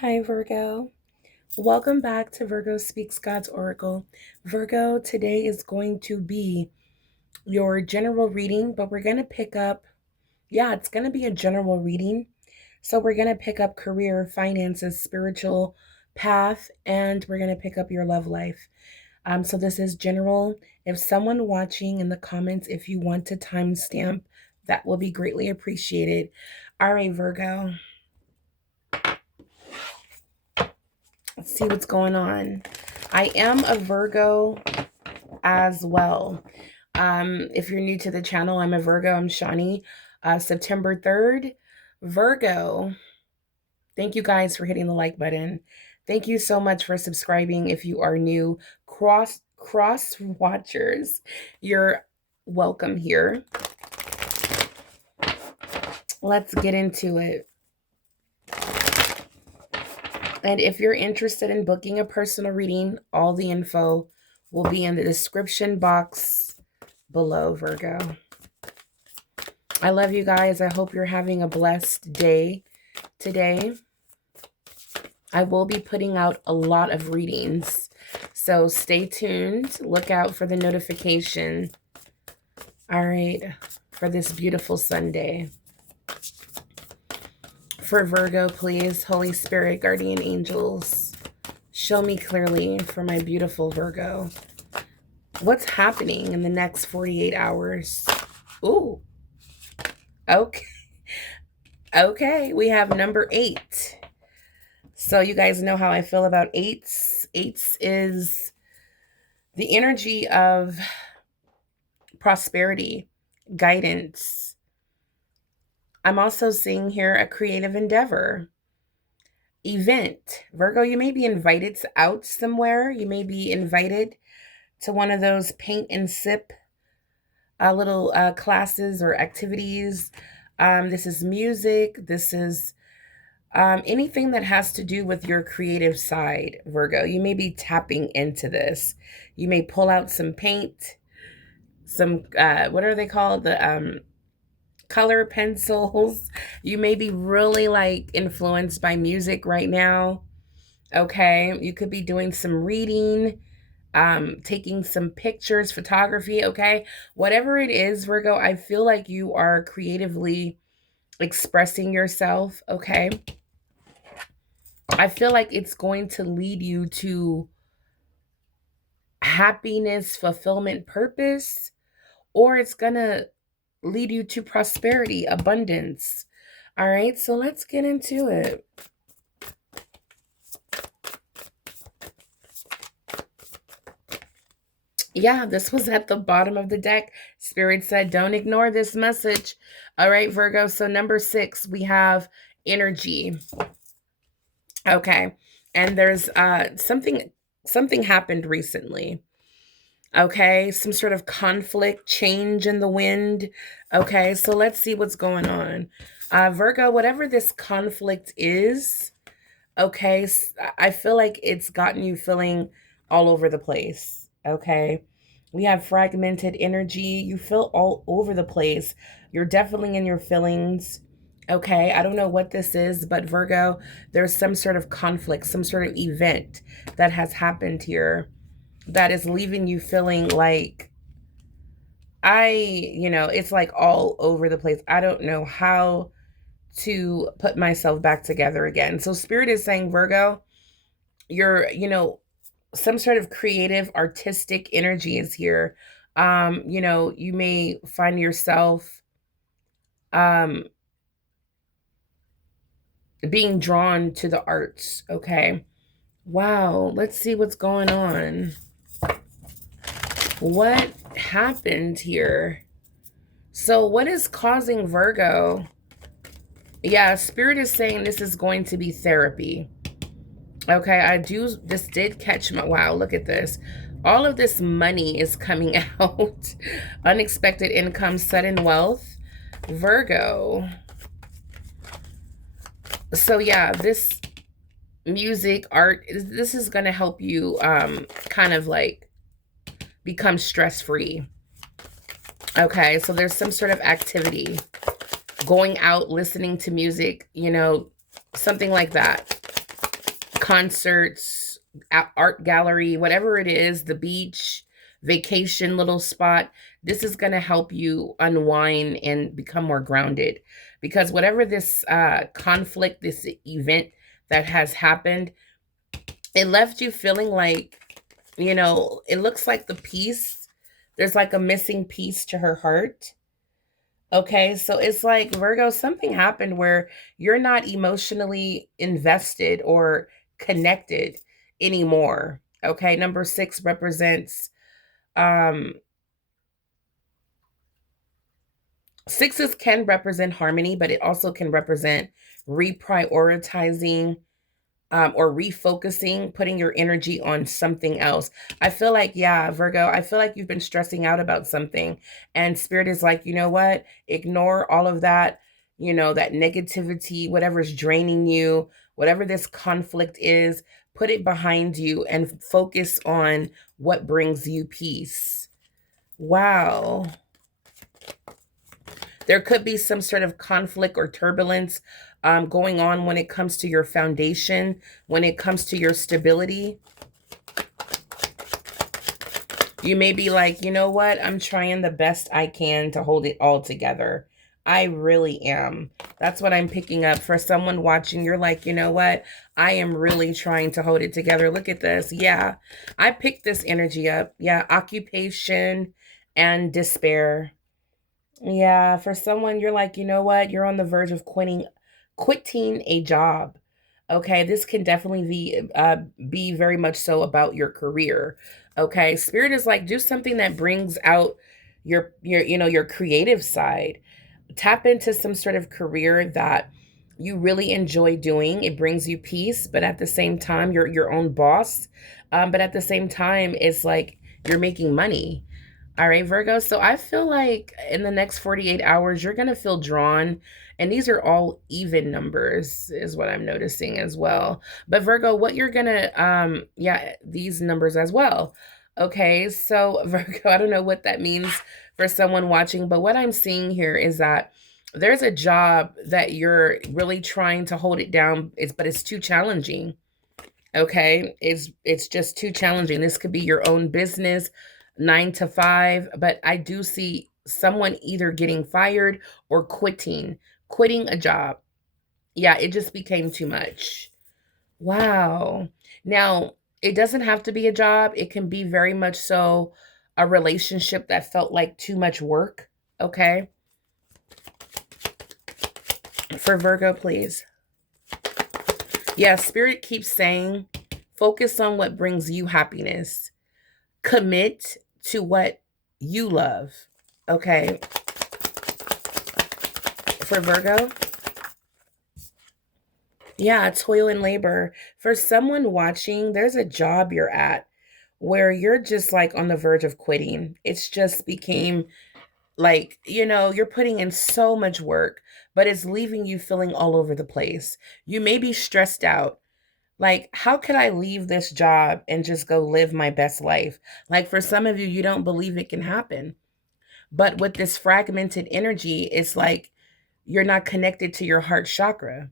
Hi, Virgo. Welcome back to Virgo Speaks God's Oracle. Virgo, today is going to be your general reading, but we're going to pick up, it's going to be a general reading. So we're going to pick up career, finances, spiritual path, and we're going to pick up your love life. So this is general. If someone watching in the comments, if you want to timestamp, that will be greatly appreciated. All right, Virgo. Let's see what's going on. I am a Virgo as well. If you're new to the channel, I'm a Virgo. I'm Shani. September 3rd, Virgo. Thank you guys for hitting the like button. Thank you so much for subscribing. If you are new, cross watchers, you're welcome here. Let's get into it. And if you're interested in booking a personal reading, all the info will be in the description box below, Virgo. I love you guys. I hope you're having a blessed day today. I will be putting out a lot of readings, so stay tuned. Look out for the notification. All right, for this beautiful Sunday. For Virgo, please, Holy Spirit, guardian angels, show me clearly for my beautiful Virgo. What's happening in the next 48 hours? Ooh. Okay. Okay, we have number 8. So you guys know how I feel about 8s. 8s is the energy of prosperity, guidance. I'm also seeing here a creative endeavor, event. Virgo, you may be invited out somewhere. You may be invited to one of those paint and sip little classes or activities. This is music. This is anything that has to do with your creative side, Virgo. You may be tapping into this. You may pull out some paint, some, what are they called? The color pencils. You may be really like influenced by music right now. Okay. You could be doing some reading, taking some pictures, photography. Okay. Whatever it is, Virgo, I feel like you are creatively expressing yourself. Okay. I feel like it's going to lead you to happiness, fulfillment, purpose, or it's going to lead you to prosperity, abundance. All right, so let's get into it. Yeah, this was at the bottom of the deck. Spirit said, don't ignore this message. All right, Virgo. So number 6, we have energy. Okay. And there's something happened recently. Okay, some sort of conflict, change in the wind. Okay, so let's see what's going on. Virgo, whatever this conflict is, okay, I feel like it's gotten you feeling all over the place. Okay, we have fragmented energy. You feel all over the place. You're definitely in your feelings. Okay, I don't know what this is, but Virgo, there's some sort of conflict, some sort of event that has happened here that is leaving you feeling like it's like all over the place. I don't know how to put myself back together again. So Spirit is saying, Virgo, you're, some sort of creative, artistic energy is here. You may find yourself um being drawn to the arts. Okay. Wow. Let's see what's going on. What happened here? So what is causing Virgo? Yeah, Spirit is saying this is going to be therapy. Okay, this did catch my, wow, look at this. All of this money is coming out. Unexpected income, sudden wealth. Virgo. So yeah, this music, art, this is going to help you kind of like become stress-free. Okay, so there's some sort of activity, going out, listening to music, something like that. concerts, art gallery, whatever it is, the beach, vacation little spot. This is going to help you unwind and become more grounded because whatever this conflict, this event that has happened, it left you feeling like, it looks like the piece, there's like a missing piece to her heart. Okay, so it's like Virgo, something happened where you're not emotionally invested or connected anymore. Okay, number 6 represents um sixes can represent harmony, but it also can represent reprioritizing, or refocusing, putting your energy on something else. I feel like, yeah, Virgo, I feel like you've been stressing out about something. And Spirit is like, you know what? Ignore all of that, that negativity, whatever's draining you, whatever this conflict is, put it behind you and focus on what brings you peace. Wow. There could be some sort of conflict or turbulence going on when it comes to your foundation, when it comes to your stability. You may be like, you know what? I'm trying the best I can to hold it all together. I really am. That's what I'm picking up. For someone watching, you're like, you know what? I am really trying to hold it together. Look at this. Yeah, I picked this energy up. Yeah, occupation and despair. Yeah, for someone you're like, you know what? You're on the verge of quitting a job. Okay, this can definitely be very much so about your career. Okay, Spirit is like, do something that brings out your creative side. Tap into some sort of career that you really enjoy doing. It brings you peace, but at the same time you're your own boss. But at the same time it's like you're making money. All right, Virgo. So I feel like in the next 48 hours, you're going to feel drawn. And these are all even numbers, is what I'm noticing as well. But Virgo, what you're going to, yeah, these numbers as well. Okay. So Virgo, I don't know what that means for someone watching, but what I'm seeing here is that there's a job that you're really trying to hold it down, but it's too challenging. Okay, it's just too challenging. This could be your own business, 9 to 5, but I do see someone either getting fired or quitting a job. Yeah, it just became too much. Wow. Now, it doesn't have to be a job. It can be very much so a relationship that felt like too much work. Okay. For Virgo, please. Yeah, Spirit keeps saying focus on what brings you happiness. Commit to what you love. Okay. For Virgo, yeah, toil and labor. For someone watching, there's a job you're at where you're just like on the verge of quitting. It's just became like, you're putting in so much work, but it's leaving you feeling all over the place. You may be stressed out. Like, how could I leave this job and just go live my best life? Like, for some of you, you don't believe it can happen. But with this fragmented energy, it's like you're not connected to your heart chakra.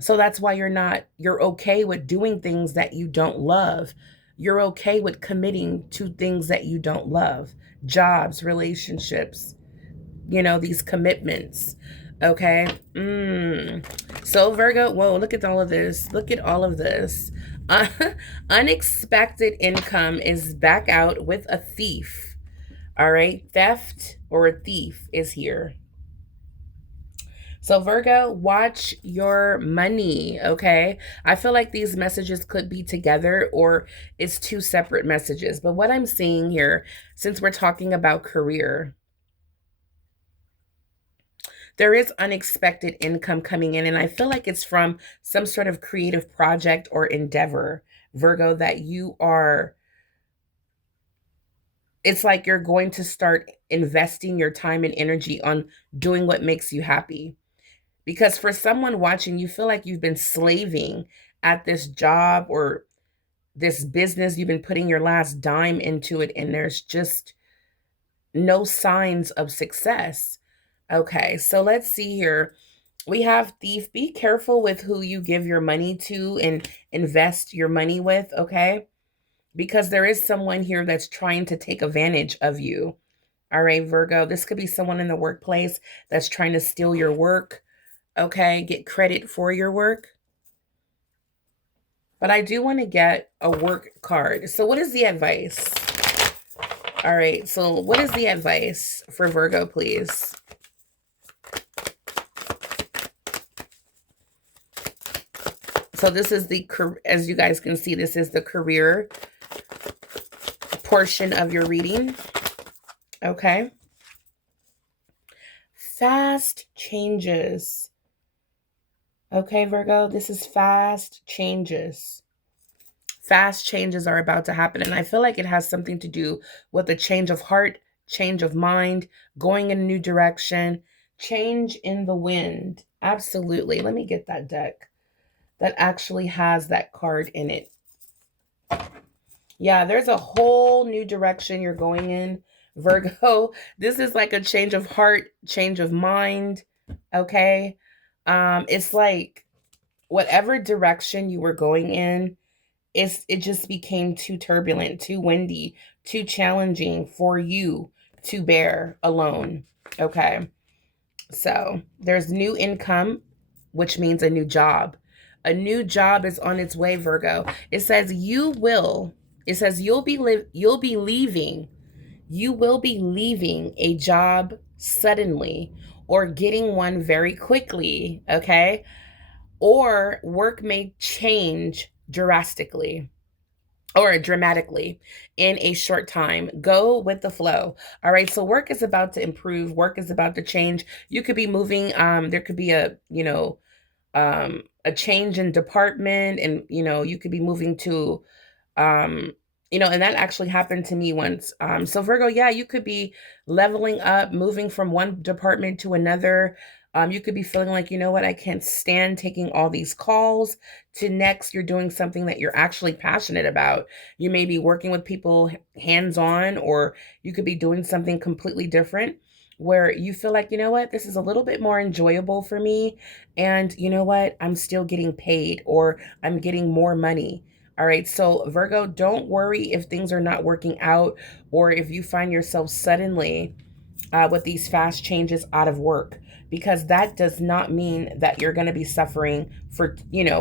So that's why you're okay with doing things that you don't love. You're okay with committing to things that you don't love, jobs, relationships, these commitments. Okay. So Virgo, whoa, look at all of this. Look at all of this. Uh, Unexpected income is back out with a thief. All right. Theft or a thief is here. So, Virgo, watch your money, okay? I feel like these messages could be together or it's two separate messages. But what I'm seeing here, since we're talking about career, there is unexpected income coming in. And I feel like it's from some sort of creative project or endeavor, Virgo, that it's like you're going to start investing your time and energy on doing what makes you happy. Because for someone watching, you feel like you've been slaving at this job or this business, you've been putting your last dime into it, and there's just no signs of success. Okay, so let's see here. We have thief. Be careful with who you give your money to and invest your money with, okay? Because there is someone here that's trying to take advantage of you. All right, Virgo, this could be someone in the workplace that's trying to steal your work, okay? Get credit for your work. But I do want to get a work card. So, what is the advice? All right, so what is the advice for Virgo, please? So, this is the, as you guys can see, this is the career portion of your reading. Okay. Fast changes. Okay, Virgo, this is fast changes. Fast changes are about to happen. And I feel like it has something to do with a change of heart, change of mind, going in a new direction, change in the wind. Absolutely. Let me get that deck that actually has that card in it. Yeah, there's a whole new direction you're going in, Virgo. This is like a change of heart, change of mind. Okay. It's like whatever direction you were going in, it just became too turbulent, too windy, too challenging for you to bear alone. Okay. So there's new income, which means a new job. A new job is on its way, Virgo. It says you'll be leaving. You will be leaving a job suddenly or getting one very quickly, okay? Or work may change drastically or dramatically in a short time. Go with the flow. All right. So work is about to improve. Work is about to change. You could be moving. There could be a change in department, and you could be moving to um and that actually happened to me once. So Virgo, yeah, you could be leveling up, moving from one department to another. You could be feeling like, you know what, I can't stand taking all these calls, to next you're doing something that you're actually passionate about. You may be working with people hands on, or you could be doing something completely different where you feel like, you know what, this is a little bit more enjoyable for me, and you know what, I'm still getting paid, or I'm getting more money. All right. So, Virgo, don't worry if things are not working out, or if you find yourself suddenly with these fast changes out of work, because that does not mean that you're going to be suffering for,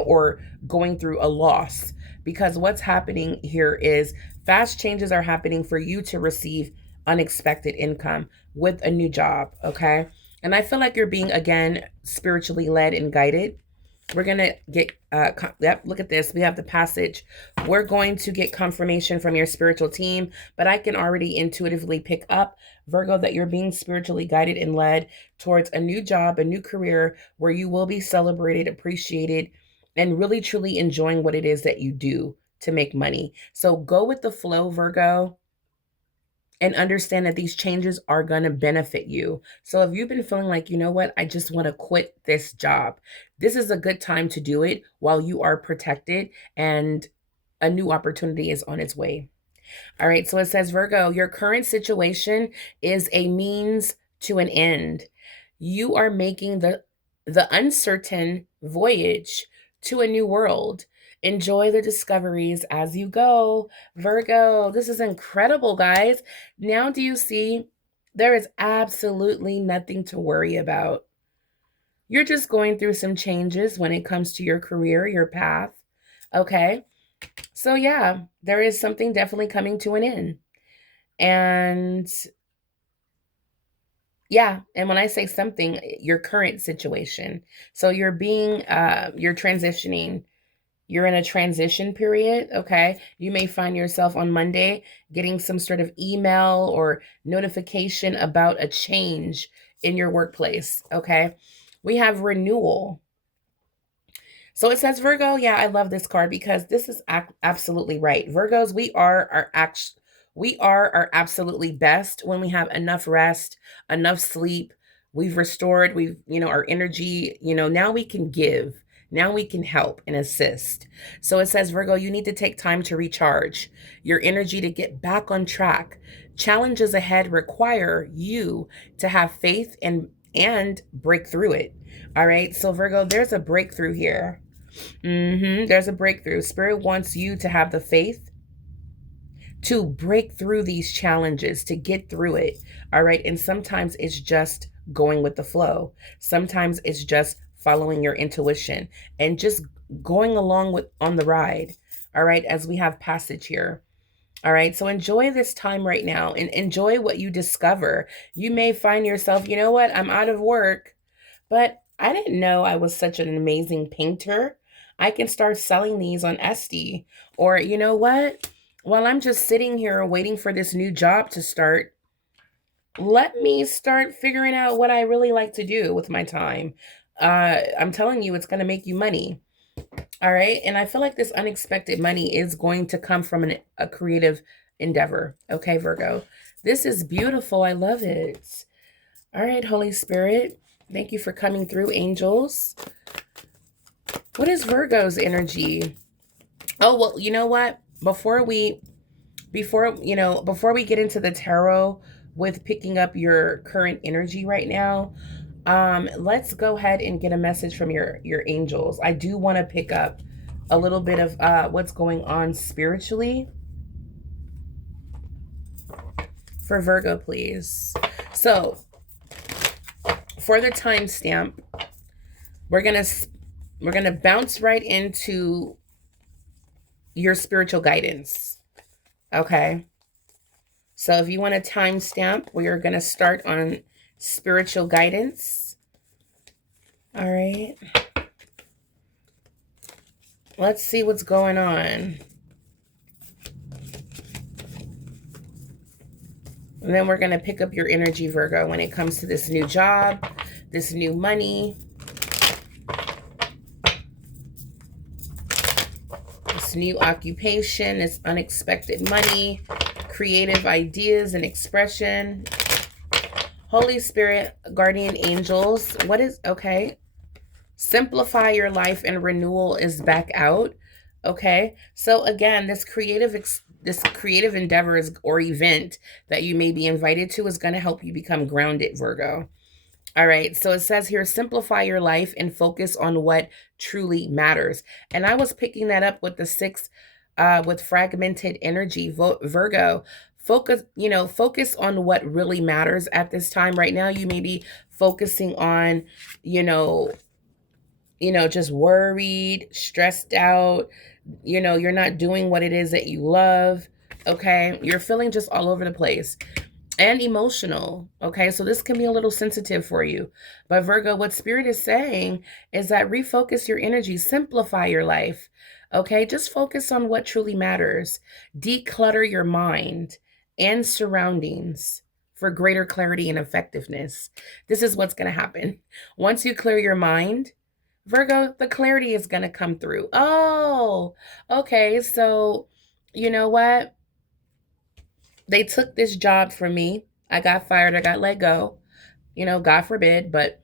or going through a loss. Because what's happening here is fast changes are happening for you to receive unexpected income with a new job. Okay. And I feel like you're being, again, spiritually led and guided. We're going to get, yep, look at this. We have the passage. We're going to get confirmation from your spiritual team, but I can already intuitively pick up, Virgo, that you're being spiritually guided and led towards a new job, a new career where you will be celebrated, appreciated, and really truly enjoying what it is that you do to make money. So go with the flow, Virgo, and understand that these changes are going to benefit you. So if you've been feeling like, you know what, I just want to quit this job, this is a good time to do it while you are protected and a new opportunity is on its way. All right, so it says, Virgo, your current situation is a means to an end. You are making the uncertain voyage to a new world. Enjoy the discoveries as you go. Virgo, this is incredible, guys. Now, do you see? There is absolutely nothing to worry about. You're just going through some changes when it comes to your career, your path. Okay. So, yeah, there is something definitely coming to an end. And yeah, and when I say something, your current situation. So you're transitioning. You're in a transition period, okay? You may find yourself on Monday getting some sort of email or notification about a change in your workplace, okay? We have renewal. So it says, Virgo, yeah, I love this card because this is absolutely right. Virgos, we are our absolutely best when we have enough rest, enough sleep. We've restored, our energy, now we can give. Now we can help and assist. So it says, Virgo, you need to take time to recharge your energy to get back on track. Challenges ahead require you to have faith and break through it. All right. So, Virgo, there's a breakthrough here. There's a breakthrough. Spirit wants you to have the faith to break through these challenges, to get through it. All right. And sometimes it's just going with the flow. Sometimes it's just following your intuition and just going along with on the ride. All right. As we have passage here. All right. So enjoy this time right now and enjoy what you discover. You may find yourself, you know what? I'm out of work, but I didn't know I was such an amazing painter. I can start selling these on Etsy. Or, you know what? While I'm just sitting here waiting for this new job to start, let me start figuring out what I really like to do with my time. I'm telling you, it's going to make you money. All right. And I feel like this unexpected money is going to come from a creative endeavor. Okay, Virgo. This is beautiful. I love it. All right, Holy Spirit. Thank you for coming through, angels. What is Virgo's energy? Oh, well, you know what? Before we get into the tarot with picking up your current energy right now, let's go ahead and get a message from your angels. I do want to pick up a little bit of what's going on spiritually for Virgo, please. So, for the timestamp, we're gonna bounce right into your spiritual guidance. Okay. So if you want a timestamp, we are gonna start on spiritual guidance. All right. Let's see what's going on. And then we're going to pick up your energy, Virgo, when it comes to this new job, this new money, this new occupation, this unexpected money, creative ideas and expression. Holy Spirit, guardian angels, what is, okay. Simplify your life and renewal is back out. Okay. So again, this creative endeavor or event that you may be invited to is going to help you become grounded, Virgo. All right. So it says here, simplify your life and focus on what truly matters. And I was picking that up with the 6, with fragmented energy, Virgo. Focus on what really matters at this time. Right now, you may be focusing on, just worried, stressed out, you're not doing what it is that you love. Okay. You're feeling just all over the place and emotional. Okay. So this can be a little sensitive for you. But Virgo, what Spirit is saying is that refocus your energy, simplify your life. Okay. Just focus on what truly matters. Declutter your mind and surroundings for greater clarity and effectiveness. This is what's going to happen. Once you clear your mind, Virgo, the clarity is going to come through. Oh, okay. So, you know what? They took this job from me. I got fired. I got let go. God forbid, but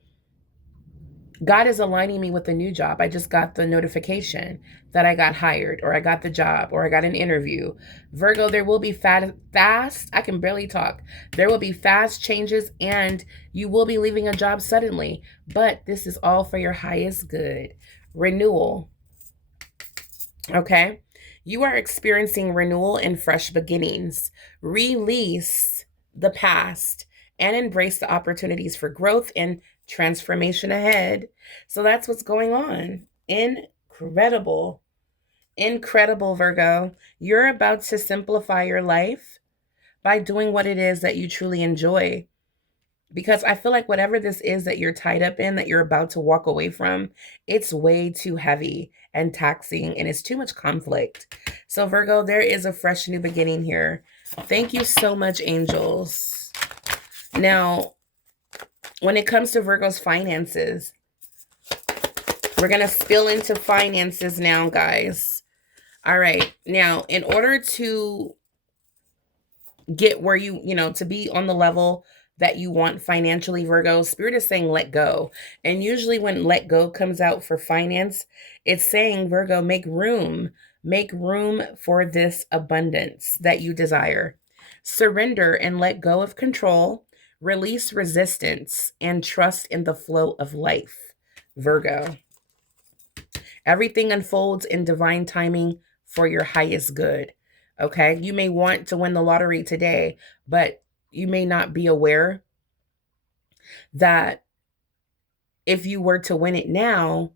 God is aligning me with a new job. I just got the notification that I got hired, or I got the job, or I got an interview. Virgo, there will be fast, I can barely talk. There will be fast changes and you will be leaving a job suddenly, but this is all for your highest good. Renewal. Okay. You are experiencing renewal and fresh beginnings. Release the past and embrace the opportunities for growth and transformation ahead. So that's what's going on. Incredible. Incredible, Virgo. You're about to simplify your life by doing what it is that you truly enjoy. Because I feel like whatever this is that you're tied up in, that you're about to walk away from, it's way too heavy and taxing and it's too much conflict. So Virgo, there is a fresh new beginning here. Thank you so much, angels. Now, when it comes to Virgo's finances, we're going to spill into finances now, guys. All right. Now, in order to get where to be on the level that you want financially, Virgo, Spirit is saying let go. And usually when let go comes out for finance, it's saying, Virgo, make room for this abundance that you desire. Surrender and let go of control. Release resistance and trust in the flow of life, Virgo. Everything unfolds in divine timing for your highest good. Okay. You may want to win the lottery today, but you may not be aware that if you were to win it now,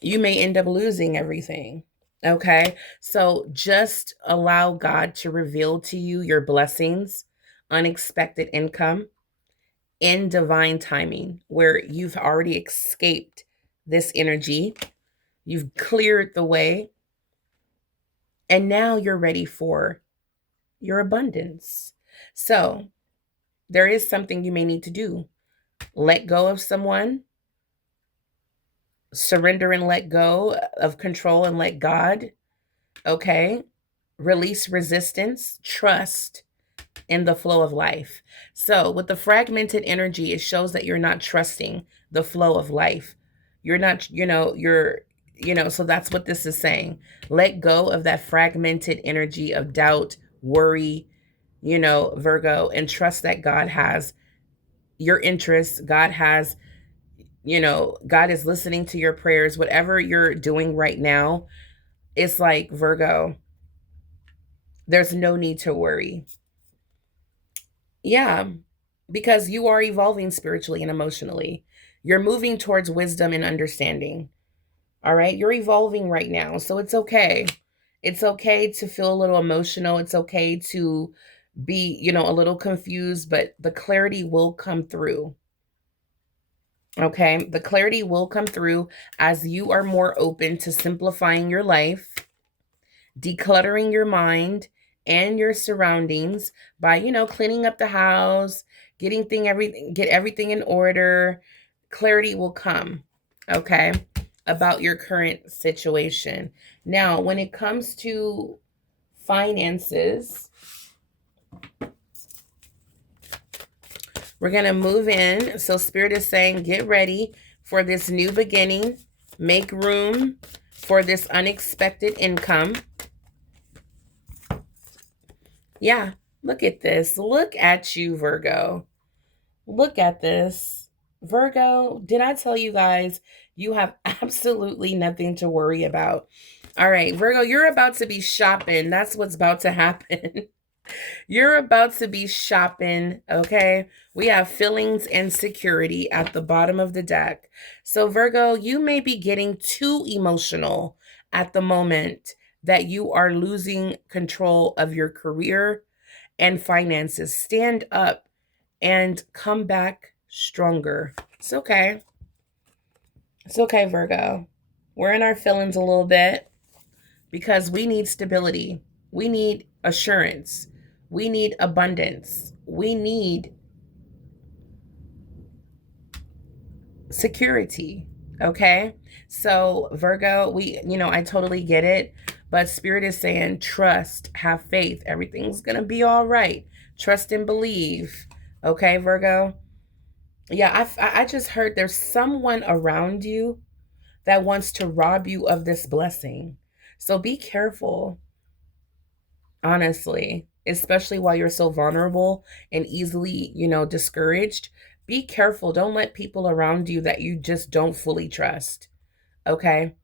you may end up losing everything. Okay. So just allow God to reveal to you your blessings, unexpected income in divine timing, where you've already escaped this energy. You've cleared the way. And now you're ready for your abundance. So there is something you may need to do. Let go of someone, surrender and let go of control and let God. Okay. Release resistance, trust in the flow of life. So with the fragmented energy, it shows that you're not trusting the flow of life. You're not, so that's what this is saying. Let go of that fragmented energy of doubt, worry, Virgo, and trust that God has your interests. God is listening to your prayers. Whatever you're doing right now, it's like, Virgo, there's no need to worry. Yeah, because you are evolving spiritually and emotionally. You're moving towards wisdom and understanding. All right. You're evolving right now. So it's okay. It's okay to feel a little emotional. It's okay to be, a little confused, but the clarity will come through. Okay. The clarity will come through as you are more open to simplifying your life, decluttering your mind and your surroundings by, cleaning up the house, get everything in order. Clarity will come, okay, about your current situation. Now, when it comes to finances, we're going to move in. So Spirit is saying, get ready for this new beginning. Make room for this unexpected income. Yeah, look at this. Look at you, Virgo. Look at this. Virgo, did I tell you guys you have absolutely nothing to worry about? All right, Virgo, you're about to be shopping. That's what's about to happen. You're about to be shopping, okay? We have feelings and security at the bottom of the deck. So, Virgo, you may be getting too emotional at the moment that you are losing control of your career and finances. Stand up and come back stronger. It's okay. It's okay, Virgo. We're in our feelings a little bit because we need stability. We need assurance. We need abundance. We need security. Okay. So, Virgo, I totally get it. But Spirit is saying, trust, have faith. Everything's going to be all right. Trust and believe. Okay, Virgo? Yeah, I just heard there's someone around you that wants to rob you of this blessing. So be careful, honestly, especially while you're so vulnerable and easily, discouraged. Be careful. Don't let people around you that you just don't fully trust. Okay?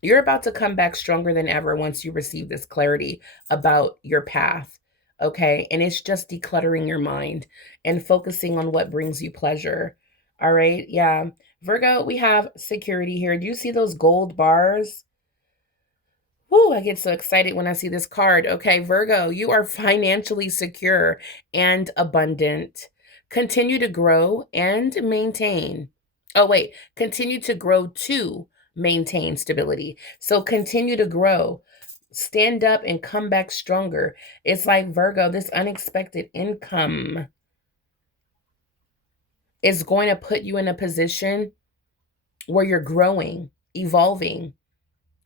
You're about to come back stronger than ever once you receive this clarity about your path. Okay. And it's just decluttering your mind and focusing on what brings you pleasure. All right. Yeah. Virgo, we have security here. Do you see those gold bars? Woo, I get so excited when I see this card. Okay, Virgo, you are financially secure and abundant. Continue to grow and maintain. Oh, wait, continue to grow to maintain stability. So continue to grow. Stand up and come back stronger. It's like, Virgo, this unexpected income is going to put you in a position where you're growing, evolving,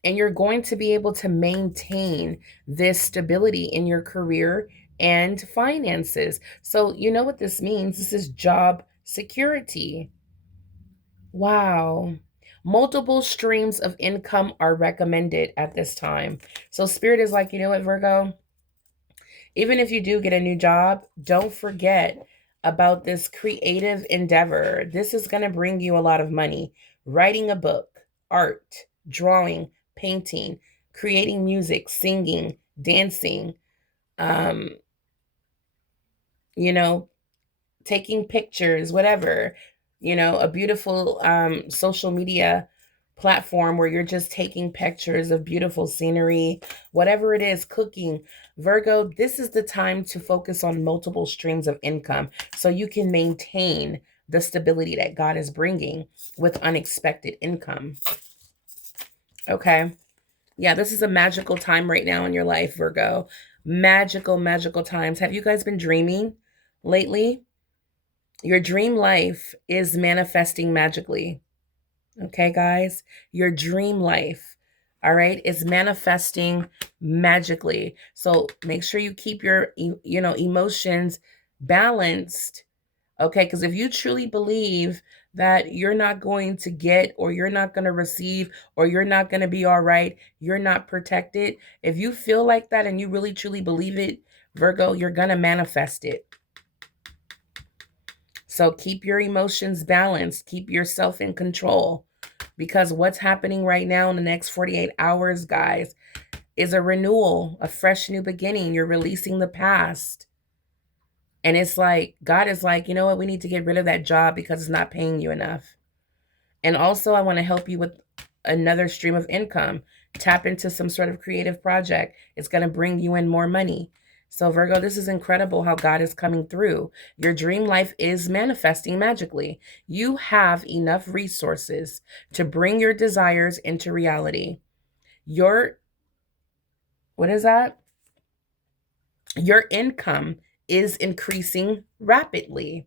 and you're going to be able to maintain this stability in your career and finances. So, you know what this means? This is job security. Wow. Multiple streams of income are recommended at this time. So Spirit is like, you know what, Virgo? Even if you do get a new job, don't forget about this creative endeavor. This is going to bring you a lot of money. Writing a book, art, drawing, painting, creating music, singing, dancing, um, you know, taking pictures, whatever, a beautiful social media platform where you're just taking pictures of beautiful scenery, whatever it is, cooking. Virgo, this is the time to focus on multiple streams of income so you can maintain the stability that God is bringing with unexpected income. Okay. Yeah, this is a magical time right now in your life, Virgo. Magical, magical times. Have you guys been dreaming lately? Your dream life is manifesting magically. Okay, guys? Your dream life, all right, is manifesting magically. So make sure you keep your, emotions balanced. Okay, because if you truly believe that you're not going to get, or you're not going to receive, or you're not going to be all right, you're not protected. If you feel like that and you really truly believe it, Virgo, you're going to manifest it. So keep your emotions balanced, keep yourself in control, because what's happening right now in the next 48 hours, guys, is a renewal, a fresh new beginning. You're releasing the past. And it's like, God is like, you know what? We need to get rid of that job because it's not paying you enough. And also, I want to help you with another stream of income. Tap into some sort of creative project. It's going to bring you in more money. So, Virgo, this is incredible how God is coming through. Your dream life is manifesting magically. You have enough resources to bring your desires into reality. What is that? Your income is increasing rapidly.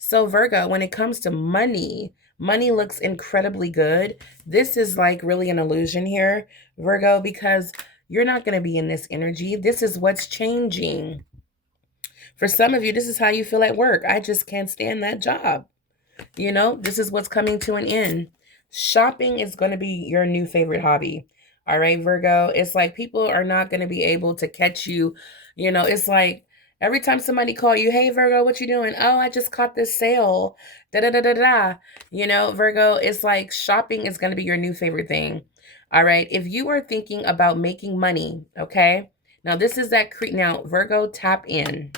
So, Virgo, when it comes to money, money looks incredibly good. This is like really an illusion here, Virgo, because you're not going to be in this energy. This is what's changing. For some of you, this is how you feel at work. I just can't stand that job. This is what's coming to an end. Shopping is going to be your new favorite hobby. All right, Virgo. It's like people are not going to be able to catch you. It's like every time somebody call you, hey, Virgo, what you doing? Oh, I just caught this sale. Da da da da da. Virgo, it's like shopping is going to be your new favorite thing. All right. If you are thinking about making money, okay. Now, this is that now, Virgo, tap in.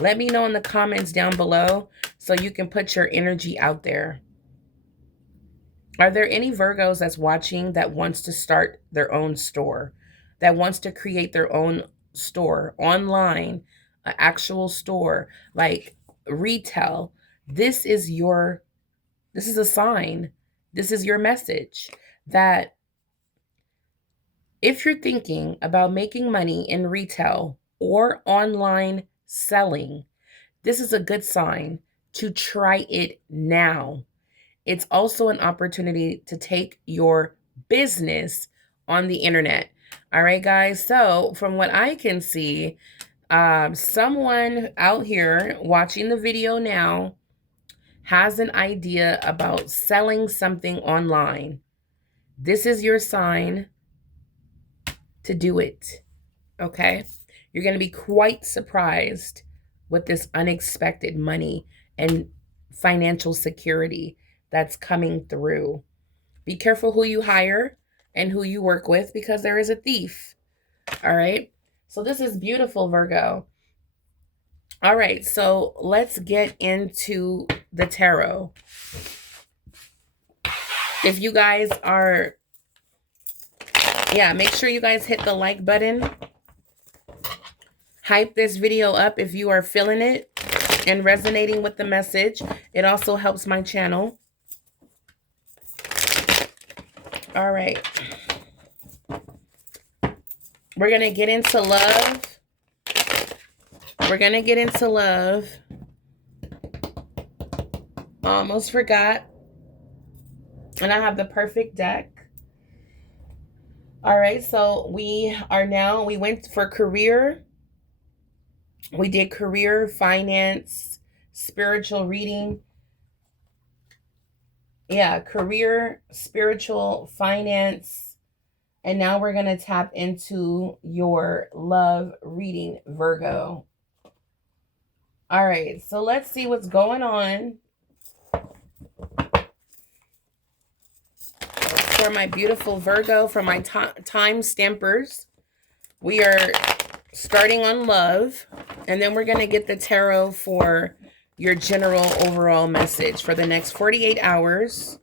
Let me know in the comments down below so you can put your energy out there. Are there any Virgos that's watching that wants to start their own store, that wants to create their own store online, an actual store, like retail? This is a sign. This is your message that if you're thinking about making money in retail or online selling, this is a good sign to try it now. It's also an opportunity to take your business on the internet. All right, guys. So from what I can see, someone out here watching the video now has an idea about selling something online. This is your sign to do it. Okay. You're going to be quite surprised with this unexpected money and financial security that's coming through. Be careful who you hire and who you work with, because there is a thief. All right. So this is beautiful, Virgo. All right. So let's get into the tarot. If you guys are, make sure you guys hit the like button. Hype this video up if you are feeling it and resonating with the message. It also helps my channel. All right. We're going to get into love. We're going to get into love. Almost forgot. And I have the perfect deck. All right. So we went for career. We did career, finance, spiritual reading. Yeah, career, spiritual, finance. And now we're going to tap into your love reading, Virgo. All right, so let's see what's going on for my beautiful Virgo, for my time stampers. We are starting on love, and then we're going to get the tarot for your general overall message for the next 48 hours.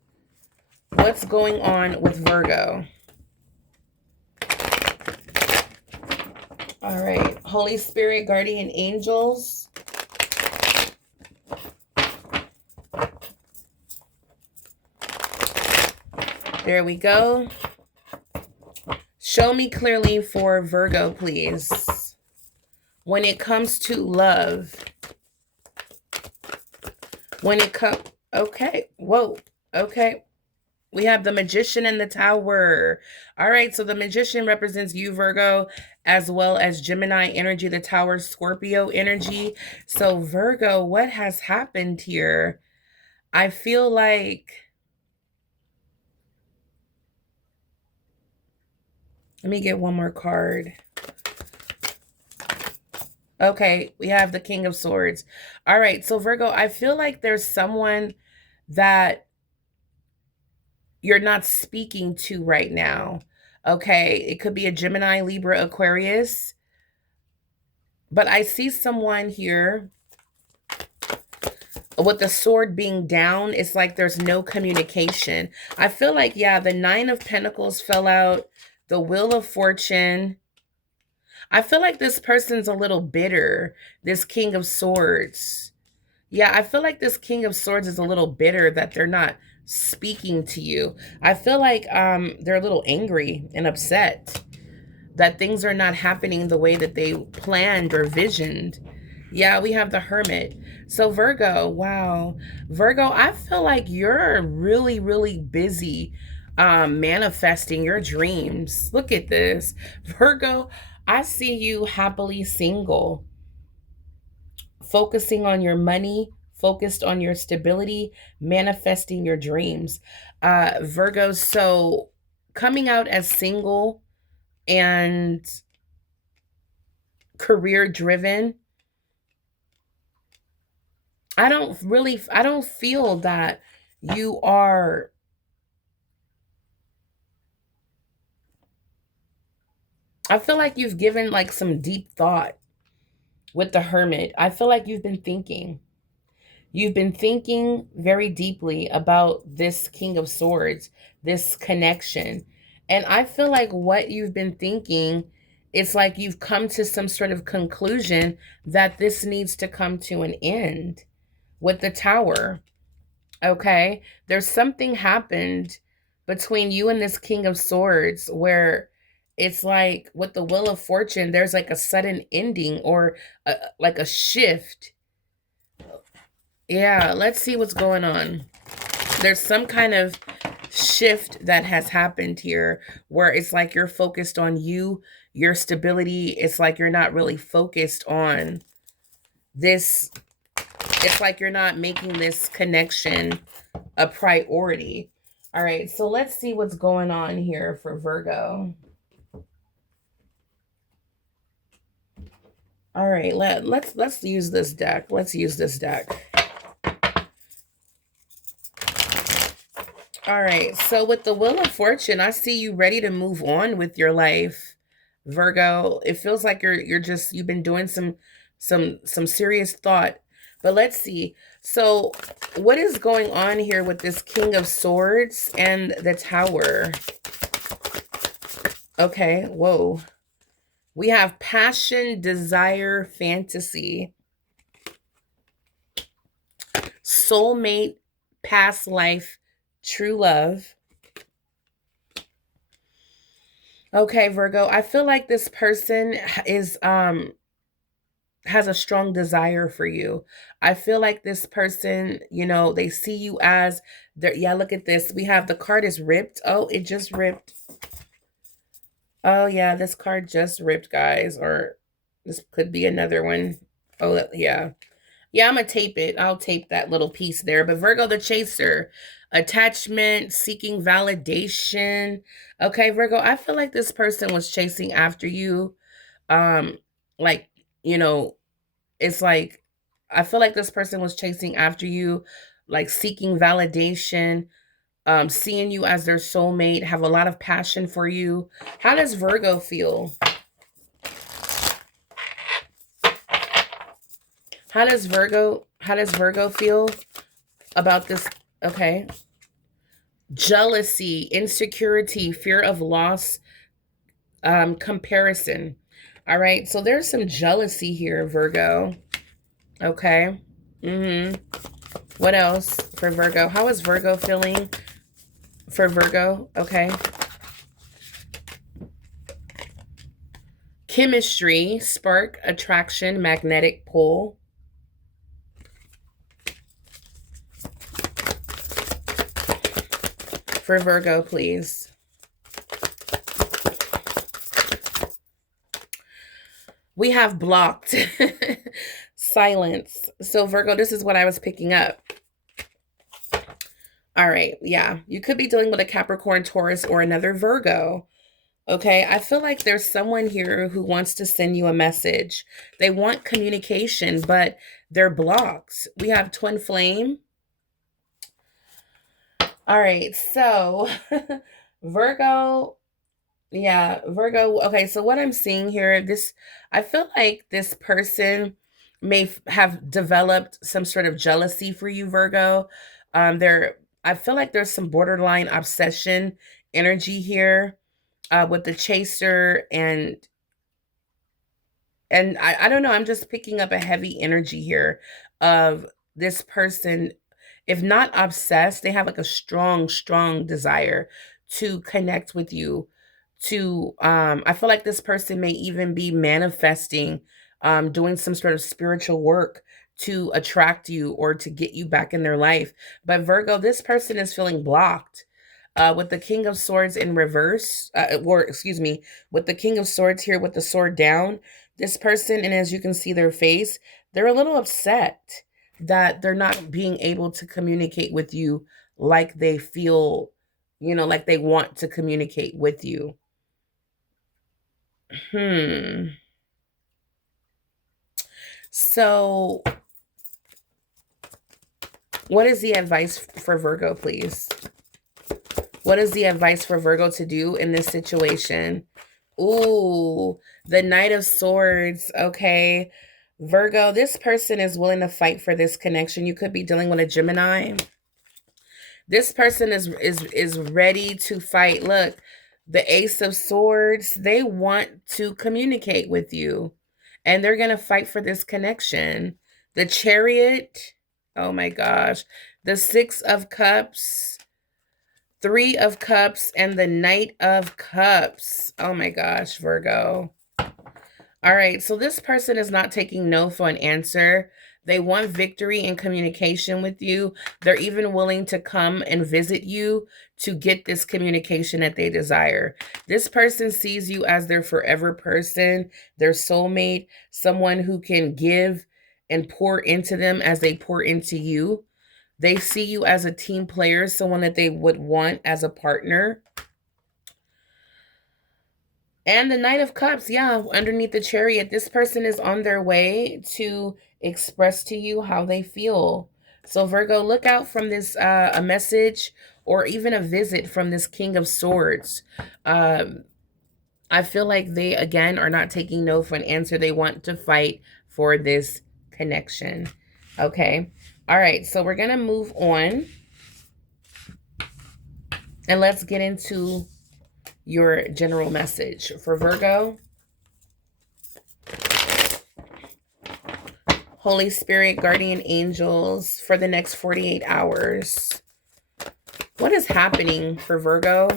What's going on with Virgo? All right, Holy Spirit, guardian angels. There we go. Show me clearly for Virgo, please. When it comes to love. When it comes... Okay. Whoa. Okay. We have the Magician and the Tower. All right. So the Magician represents you, Virgo, as well as Gemini energy, the Tower, Scorpio energy. So Virgo, what has happened here? I feel like... Let me get one more card. Okay, we have the King of Swords. All right, so Virgo, I feel like there's someone that you're not speaking to right now. Okay, it could be a Gemini, Libra, Aquarius. But I see someone here with the sword being down. It's like there's no communication. I feel like, yeah, the Nine of Pentacles fell out. The Wheel of Fortune. I feel like this person's a little bitter. This King of Swords. Yeah, I feel like this King of Swords is a little bitter that they're not speaking to you. I feel like they're a little angry and upset that things are not happening the way that they planned or visioned. Yeah, we have the Hermit. So Virgo, wow. Virgo, I feel like you're really, really busy manifesting your dreams. Look at this. Virgo, I see you happily single, focusing on your money, focused on your stability, manifesting your dreams. Virgo, so coming out as single and career driven, I don't feel that you are... I feel like you've given like some deep thought with the Hermit. I feel like you've been thinking. You've been thinking very deeply about this King of Swords, this connection. And I feel like what you've been thinking, it's like you've come to some sort of conclusion that this needs to come to an end with the Tower. Okay? There's something happened between you and this King of Swords where it's like with the Wheel of Fortune, there's like a sudden ending or like a shift. Yeah, let's see what's going on. There's some kind of shift that has happened here where it's like you're focused on you, your stability. It's like you're not really focused on this. It's like you're not making this connection a priority. All right, so let's see what's going on here for Virgo. All right, let's use this deck. Let's use this deck. All right, so with the Wheel of Fortune, I see you ready to move on with your life, Virgo. It feels like you've been doing some serious thought. But let's see. So, what is going on here with this King of Swords and the Tower? Okay, whoa. We have passion, desire, fantasy, soulmate, past life, true love. Okay, Virgo, I feel like this person is has a strong desire for you. I feel like this person, you know, they see you as their... Yeah, look at this. We have the card is ripped. Oh, it just ripped. Oh yeah, this card just ripped, guys, or this could be another one. Oh yeah. Yeah, I'm going to tape it. I'll tape that little piece there. But Virgo, the chaser, attachment, seeking validation. Okay, Virgo, I feel like this person was chasing after you. Um, like, you know, it's like, I feel like this person was chasing after you, like seeking validation, seeing you as their soulmate, have a lot of passion for you. How does Virgo feel? How does Virgo feel about this? Okay. Jealousy, insecurity, fear of loss, comparison. All right. So there's some jealousy here, Virgo. Okay. Mm-hmm. What else for Virgo? How is Virgo feeling for Virgo? Okay. Chemistry, spark, attraction, magnetic pull. For Virgo, please. We have blocked. Silence. So Virgo, this is what I was picking up. All right. Yeah. You could be dealing with a Capricorn, Taurus, or another Virgo. Okay. I feel like there's someone here who wants to send you a message. They want communication, but they're blocked. We have twin flame. All right. So Virgo, yeah, Virgo. Okay, so what I'm seeing here, I feel like this person may have developed some sort of jealousy for you, Virgo. I feel like there's some borderline obsession energy here, with the chaser, and I don't know, I'm just picking up a heavy energy here of this person. If not obsessed, they have like a strong, strong desire to connect with you. To I feel like this person may even be manifesting, doing some sort of spiritual work to attract you or to get you back in their life. But Virgo, this person is feeling blocked. With the King of Swords in reverse, or excuse me, with the King of Swords here with the sword down, this person, and as you can see their face, they're a little upset that they're not being able to communicate with you like they feel, like they want to communicate with you. Hmm. So, what is the advice for Virgo, please? What is the advice for Virgo to do in this situation? Ooh, the Knight of Swords. Okay. Virgo, this person is willing to fight for this connection. You could be dealing with a Gemini. This person is ready to fight. Look, the Ace of Swords, they want to communicate with you and they're going to fight for this connection. The Chariot, oh my gosh. The Six of Cups, Three of Cups, and the Knight of Cups. Oh my gosh, Virgo. All right, so this person is not taking no for an answer. They want victory and communication with you. They're even willing to come and visit you to get this communication that they desire. This person sees you as their forever person, their soulmate, someone who can give and pour into them as they pour into you. They see you as a team player, someone that they would want as a partner. And the Knight of Cups, yeah, underneath the Chariot, this person is on their way to express to you how they feel. So Virgo, look out from this, a message or even a visit from this King of Swords. I feel like they, again, are not taking no for an answer. They want to fight for this connection. Okay. All right. So we're going to move on. And let's get into your general message for Virgo. Holy Spirit, guardian angels, for the next 48 hours. What is happening for Virgo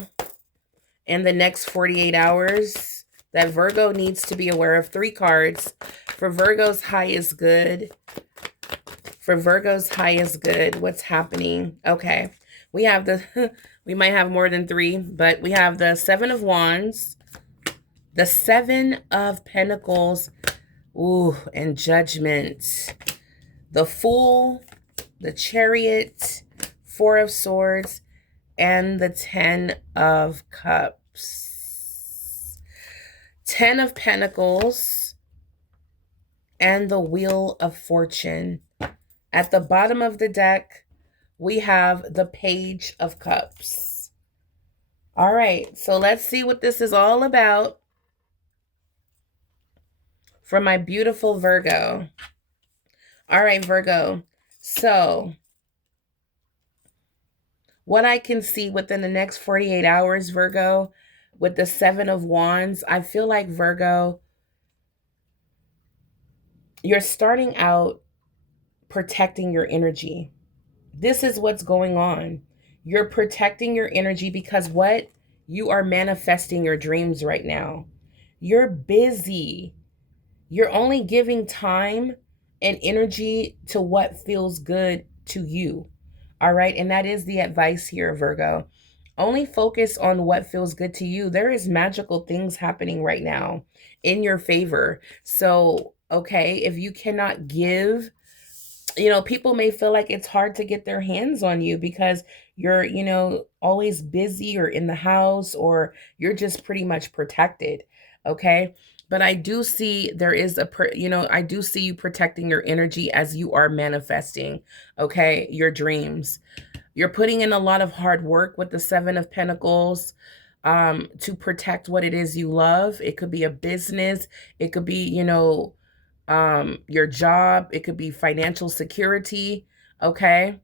in the next 48 hours that Virgo needs to be aware of? 3 cards. For Virgo's high is good. For Virgo's high is good. What's happening? Okay. We have the, we might have more than 3, but we have the 7 of Wands, the 7 of Pentacles, ooh, and Judgment. the Fool, the Chariot, Four of Swords, and the 10 of Cups. 10 of Pentacles and the Wheel of Fortune. At the bottom of the deck, we have the Page of Cups. All right, so let's see what this is all about for my beautiful Virgo. All right, Virgo. So what I can see within the next 48 hours, Virgo, with the 7 of Wands, I feel like, Virgo, you're starting out protecting your energy. This is what's going on. You're protecting your energy because what? You are manifesting your dreams right now. You're busy. You're only giving time and energy to what feels good to you. All right. And that is the advice here, Virgo. Only focus on what feels good to you. There is magical things happening right now in your favor. So, okay, if you cannot give, people may feel like it's hard to get their hands on you because you're, always busy or in the house, or you're just pretty much protected. Okay. But I do see there is I do see you protecting your energy as you are manifesting, okay, your dreams. You're putting in a lot of hard work with the 7 of Pentacles to protect what it is you love. It could be a business. It could be, your job. It could be financial security. Okay.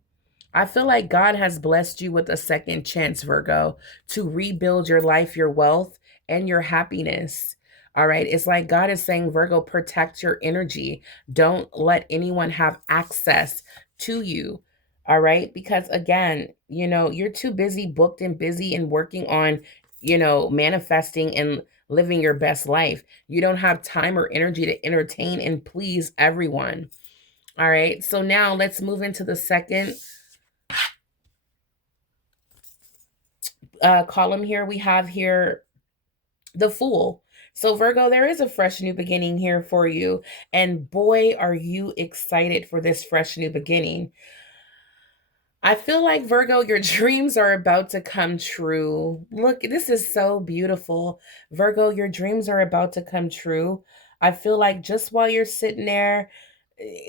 I feel like God has blessed you with a second chance, Virgo, to rebuild your life, your wealth, and your happiness. All right. It's like God is saying, Virgo, protect your energy. Don't let anyone have access to you. All right. Because again, you're too busy, booked and busy and working on, manifesting and living your best life. You don't have time or energy to entertain and please everyone. All right. So now let's move into the second column here. We have here the Fool. So Virgo, there is a fresh new beginning here for you. And boy, are you excited for this fresh new beginning. I feel like, Virgo, your dreams are about to come true. Look, this is so beautiful. Virgo, your dreams are about to come true. I feel like just while you're sitting there,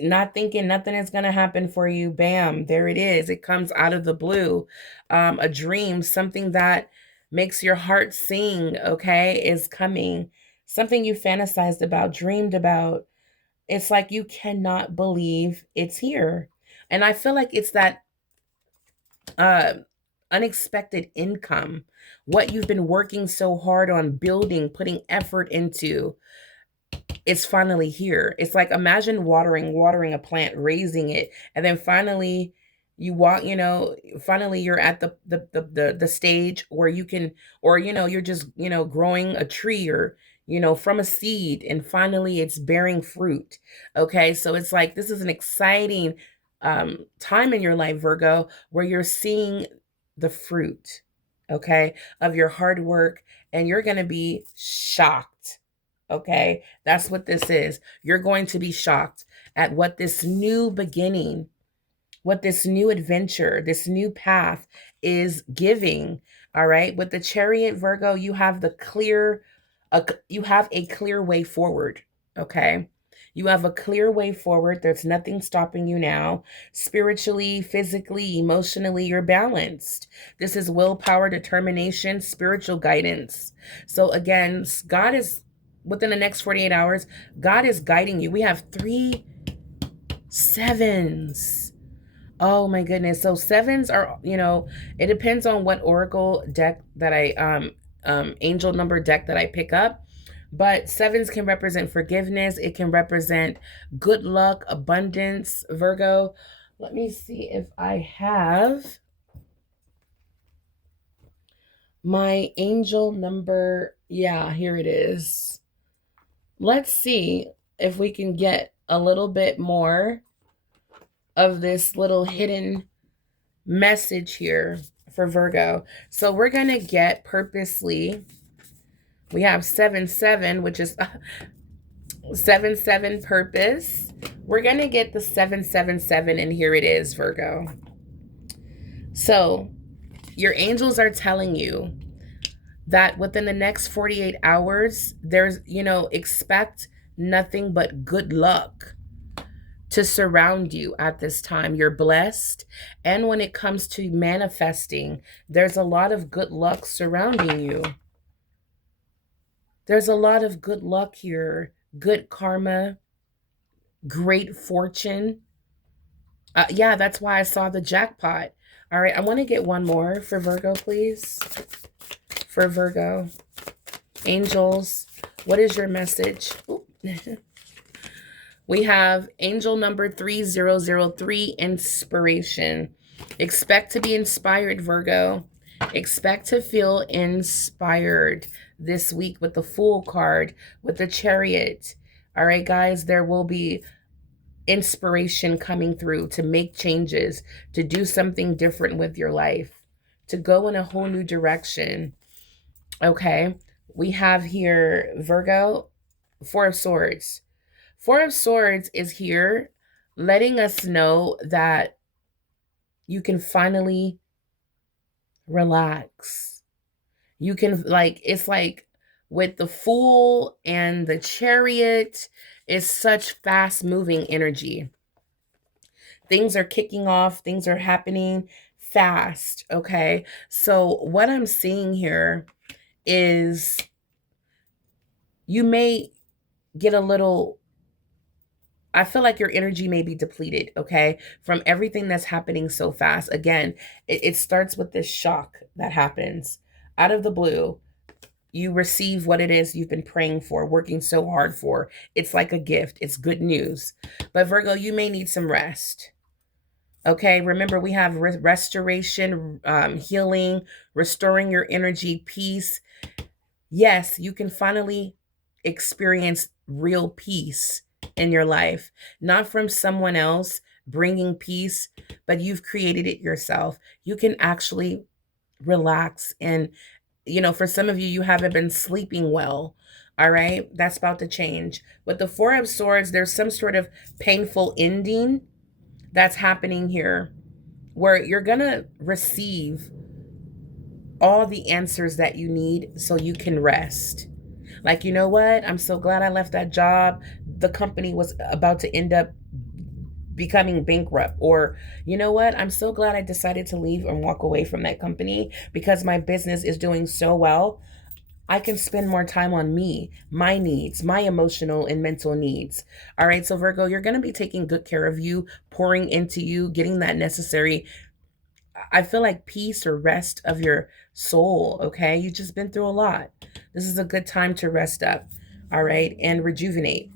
not thinking nothing is going to happen for you, bam, there it is. It comes out of the blue. A dream, something that makes your heart sing, okay, is coming. Something you fantasized about, dreamed about. It's like you cannot believe it's here. And I feel like it's that uh, unexpected income, what you've been working so hard on building, putting effort into, it's finally here. It's like, imagine watering a plant, raising it, and then finally you walk, finally you're at the stage where you can, or you're just, growing a tree, or from a seed, and finally it's bearing fruit. Okay, so it's like this is an exciting time in your life, Virgo, where you're seeing the fruit, okay, of your hard work, and you're going to be shocked. Okay, that's what this is. You're going to be shocked at what this new beginning, what this new adventure, this new path is giving. All right, with the Chariot, Virgo, you have you have a clear way forward. Okay, you have a clear way forward. There's nothing stopping you now. Spiritually, physically, emotionally, you're balanced. This is willpower, determination, spiritual guidance. So again, God is, within the next 48 hours, God is guiding you. We have 3 sevens. Oh my goodness. So sevens are, it depends on what oracle deck that angel number deck that I pick up. But sevens can represent forgiveness. It can represent good luck, abundance, Virgo. Let me see if I have my angel number. Yeah, here it is. Let's see if we can get a little bit more of this little hidden message here for Virgo. So we're going to get purposely, we have 7-7, which is 7-7 purpose. We're going to get the 777, and here it is, Virgo. So, your angels are telling you that within the next 48 hours, there's, expect nothing but good luck to surround you at this time. You're blessed. And when it comes to manifesting, there's a lot of good luck surrounding you. There's a lot of good luck here, good karma, great fortune. Yeah, that's why I saw the jackpot. All right, I want to get one more for Virgo, please. For Virgo. Angels, what is your message? We have angel number 3003, inspiration. Expect to be inspired, Virgo. Expect to feel inspired this week with the Fool card, with the Chariot. All right, guys, there will be inspiration coming through to make changes, to do something different with your life, to go in a whole new direction. Okay, we have here Virgo, Four of Swords. Four of Swords is here letting us know that you can finally relax. You can, it's like with the Fool and the Chariot, is such fast moving energy. Things are kicking off, things are happening fast. Okay. So, what I'm seeing here is you may get a little, I feel like your energy may be depleted, okay, from everything that's happening so fast. Again, it starts with this shock that happens out of the blue. You receive what it is you've been praying for, working so hard for. It's like a gift, it's good news. But Virgo, you may need some rest. Okay, remember we have restoration, healing, restoring your energy, peace. Yes, you can finally experience real peace in your life, not from someone else bringing peace, but you've created it yourself. You can actually relax. And, for some of you, you haven't been sleeping well. All right, that's about to change. With the Four of Swords, there's some sort of painful ending that's happening here where you're going to receive all the answers that you need so you can rest. Like, you know what? I'm so glad I left that job. The company was about to end up becoming bankrupt. Or, you know what? I'm so glad I decided to leave and walk away from that company because my business is doing so well. I can spend more time on me, my needs, my emotional and mental needs. All right. So, Virgo, you're going to be taking good care of you, pouring into you, getting that necessary, I feel like, peace or rest of your soul. Okay. You've just been through a lot. This is a good time to rest up. All right. And rejuvenate.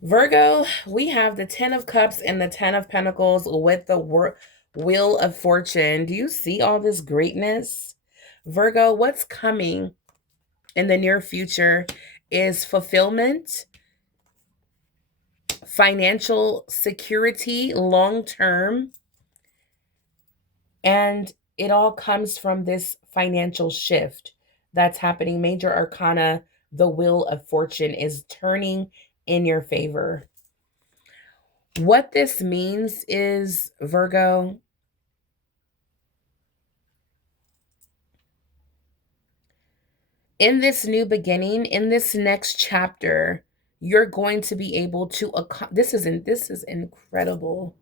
Virgo, we have the 10 of Cups and the 10 of Pentacles with the Wheel of Fortune. Do you see all this greatness? Virgo, what's coming in the near future is fulfillment, financial security, long term, and it all comes from this financial shift that's happening. Major Arcana, the Wheel of Fortune, is turning in your favor. What this means is, Virgo, in this new beginning, in this next chapter, you're going to be able to this is incredible.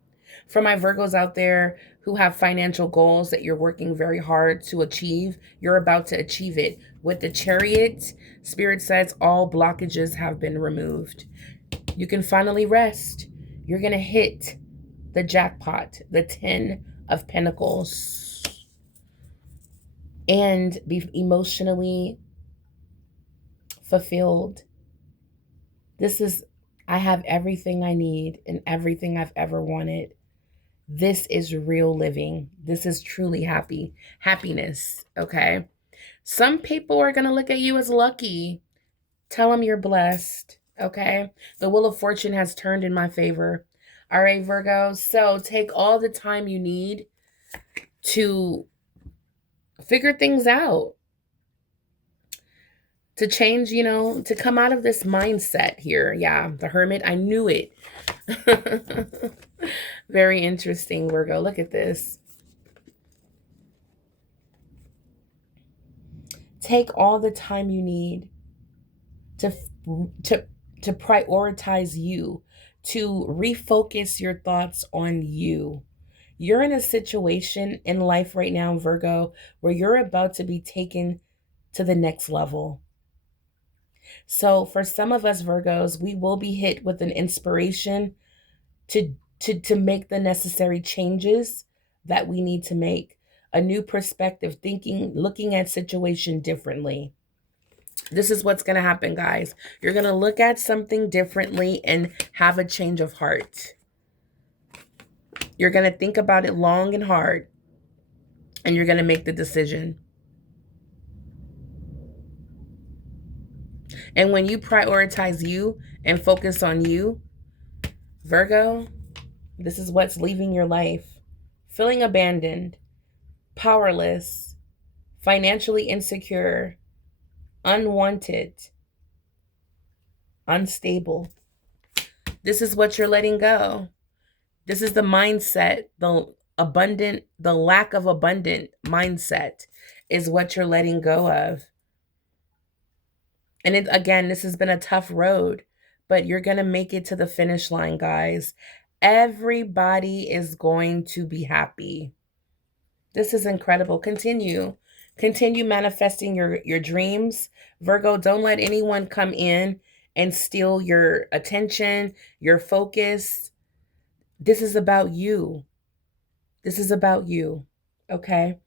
For my Virgos out there who have financial goals that you're working very hard to achieve, you're about to achieve it. With the Chariot, Spirit says all blockages have been removed. You can finally rest. You're going to hit the jackpot, the 10 of Pentacles, and be emotionally fulfilled. I have everything I need and everything I've ever wanted. This is real living. This is truly happiness. Okay. Some people are going to look at you as lucky. Tell them you're blessed. Okay. The Wheel of Fortune has turned in my favor. All right, Virgo. So take all the time you need to figure things out, to change, to come out of this mindset here. Yeah, the Hermit, I knew it. Very interesting, Virgo. Look at this. Take all the time you need to to to prioritize you, to refocus your thoughts on you. You're in a situation in life right now, Virgo, where you're about to be taken to the next level. So for some of us Virgos, we will be hit with an inspiration to make the necessary changes that we need to make. A new perspective, thinking, looking at situation differently. This is what's going to happen, guys. You're going to look at something differently and have a change of heart. You're going to think about it long and hard, and you're going to make the decision. And when you prioritize you and focus on you, Virgo, this is what's leaving your life. Feeling abandoned, powerless, financially insecure, unwanted, unstable. This is what you're letting go. This is the mindset, the lack of abundant mindset is what you're letting go of. And again, this has been a tough road, but you're going to make it to the finish line, guys. Everybody is going to be happy. This is incredible. Continue manifesting your dreams. Virgo, don't let anyone come in and steal your attention, your focus. This is about you. This is about you. Okay?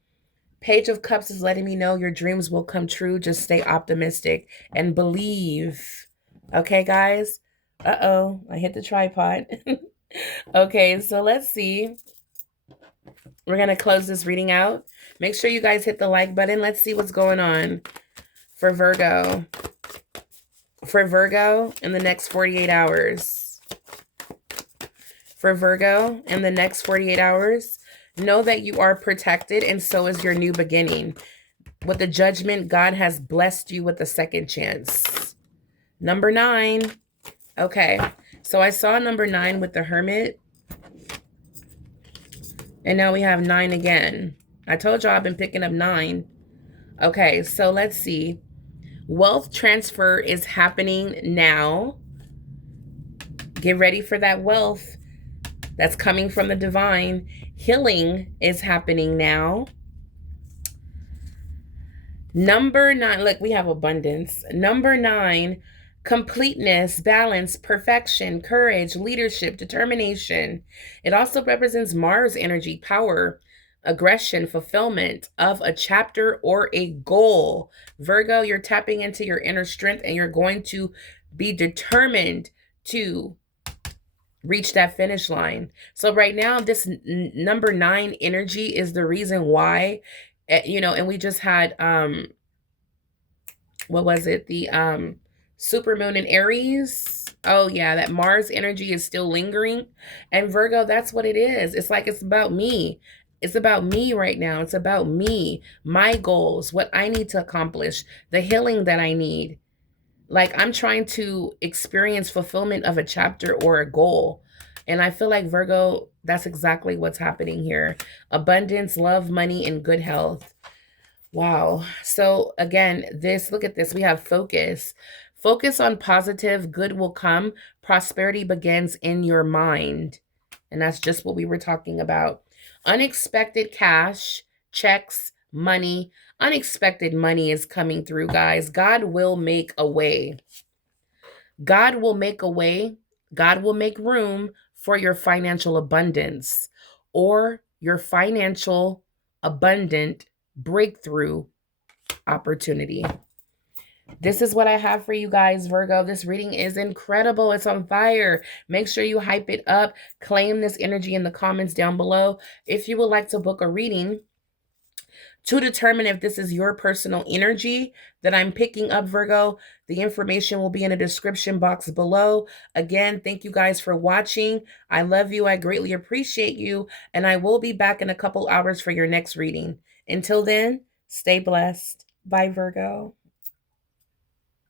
Page of Cups is letting me know your dreams will come true. Just stay optimistic and believe. Okay, guys? Uh-oh, I hit the tripod. Okay, so let's see. We're going to close this reading out. Make sure you guys hit the like button. Let's see what's going on for Virgo. For Virgo in the next 48 hours. For Virgo in the next 48 hours, know that you are protected, and so is your new beginning. With the Judgment, God has blessed you with a second chance. Number 9. Okay, so I saw number 9 with the Hermit. And now we have 9 again. I told y'all I've been picking up 9. Okay, so let's see. Wealth transfer is happening now. Get ready for that wealth that's coming from the divine. Healing is happening now. Number 9, look, we have abundance. Number 9, completeness, balance, perfection, courage, leadership, determination. It also represents Mars energy, power, aggression, fulfillment of a chapter or a goal. Virgo, you're tapping into your inner strength, and you're going to be determined to reach that finish line. So right now, this number 9 energy is the reason why, and we just had, what was it? The super moon in Aries. Oh yeah, that Mars energy is still lingering. And Virgo, that's what it is. It's like, it's about me. It's about me right now. It's about me, my goals, what I need to accomplish, the healing that I need. Like, I'm trying to experience fulfillment of a chapter or a goal. And I feel like, Virgo, that's exactly what's happening here. Abundance, love, money, and good health. Wow. So again, look at this. We have focus. Focus on positive, good will come. Prosperity begins in your mind. And that's just what we were talking about. Unexpected cash, checks, money. Unexpected money is coming through, guys. God will make a way. God will make a way. God will make room for your financial abundance or your financial abundant breakthrough opportunity. This is what I have for you guys, Virgo. This reading is incredible. It's on fire. Make sure you hype it up. Claim this energy in the comments down below. If you would like to book a reading to determine if this is your personal energy that I'm picking up, Virgo, the information will be in the description box below. Again, thank you guys for watching. I love you. I greatly appreciate you. And I will be back in a couple hours for your next reading. Until then, stay blessed. Bye, Virgo.